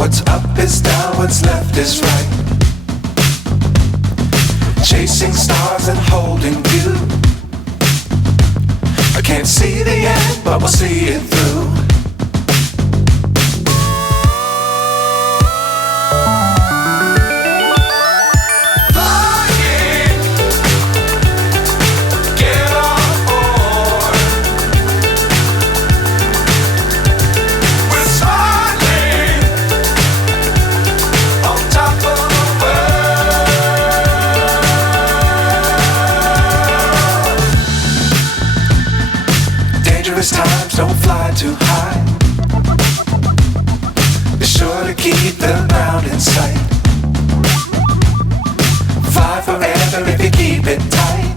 What's up is down, what's left is right. Chasing stars and holding you. I can't see the end, but we'll see it through. Times don't fly too high. Be sure to keep the ground in sight. Fly forever if you keep it tight.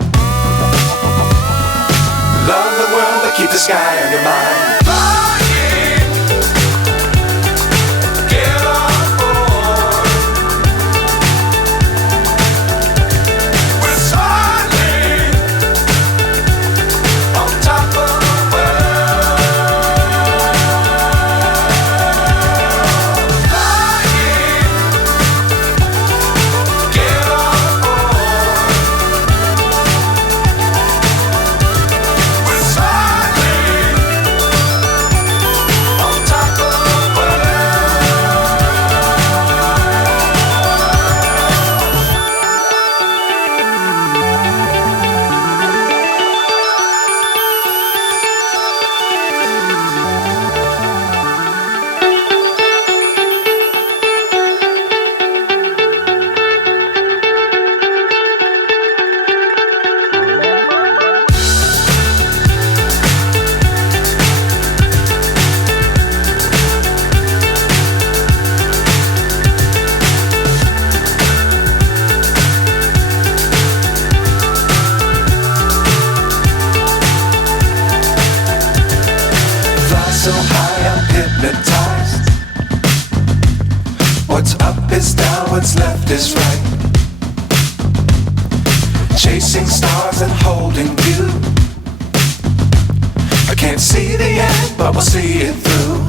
Love the world but keep the sky on your mind. So high I'm hypnotized. What's up is down, what's left is right. Chasing stars and holding you. I can't see the end, but we'll see it through.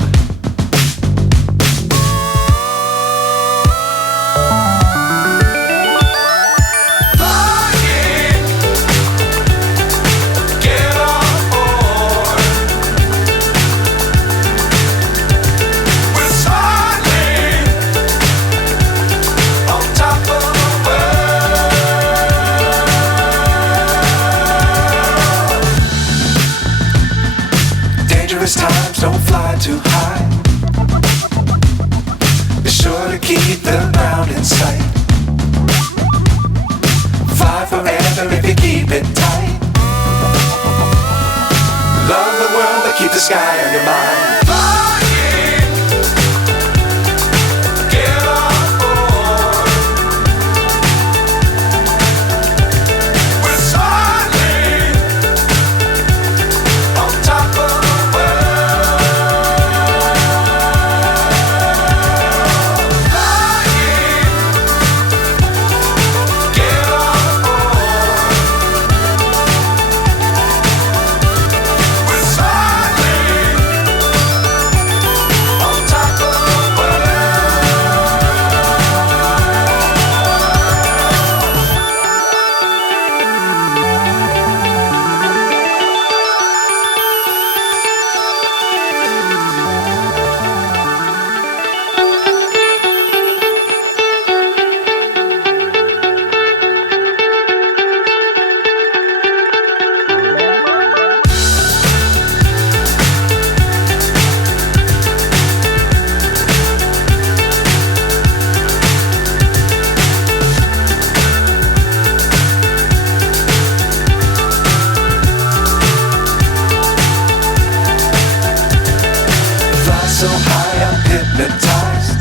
Times don't fly too high. Be sure to keep the ground in sight. Fly forever if you keep it tight. Love the world but keep the sky on your mind. So high I'm hypnotized.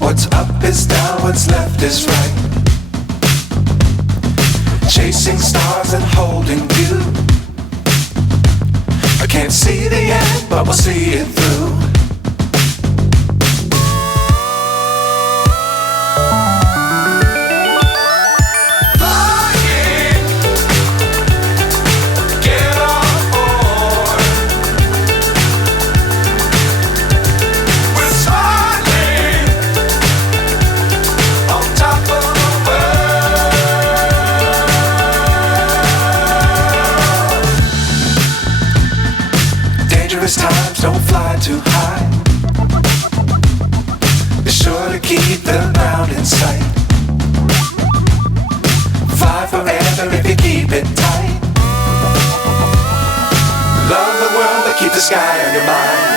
What's up is down, what's left is right. Chasing stars and holding you. I can't see the end, but we'll see it through. Sometimes don't fly too high. Be sure to keep the ground in sight. Fly forever if you keep it tight. Love the world but keep the sky on your mind.